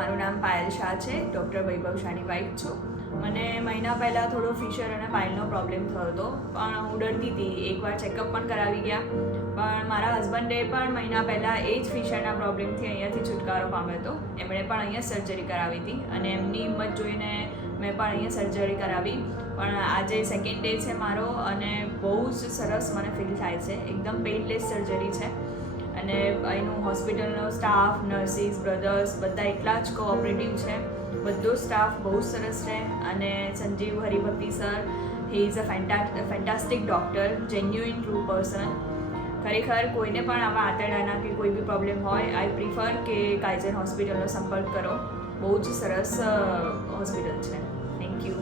મારું નામ પાયલ શાહ છે, ડૉક્ટર વૈભવ શાહની વાઇફ છું. મને મહિના પહેલાં થોડો ફિશર અને પાઇલનો પ્રોબ્લેમ થયો હતો, પણ હું ડરતી હતી. એકવાર ચેકઅપ પણ કરાવી ગયા, પણ મારા હસબન્ડે પણ મહિના પહેલાં એ જ ફિશરના પ્રોબ્લેમથી અહીંયાથી છુટકારો પામ્યો હતો. એમણે પણ અહીંયા સર્જરી કરાવી હતી અને એમની હિંમત જોઈને મેં પણ અહીંયા સર્જરી કરાવી. પણ આજે સેકન્ડ ડે છે મારો અને બહુ જ સરસ મને ફીલ થાય છે. એકદમ પેઇનલેસ સર્જરી છે અને અહીંનું હોસ્પિટલનો સ્ટાફ, નર્સિસ, બ્રધર્સ બધા એટલા જ કોઓપરેટિવ છે. બધો સ્ટાફ બહુ સરસ છે અને Sanjeev Haribhakti sir, he is a fantastic doctor, genuine true person. ખરેખર કોઈને પણ આવા આંતરડાના કે કોઈ બી પ્રોબ્લેમ હોય, આઈ પ્રિફર કે કાઇઝર હોસ્પિટલનો સંપર્ક કરો. બહુ જ સરસ હોસ્પિટલ છે. Thank you.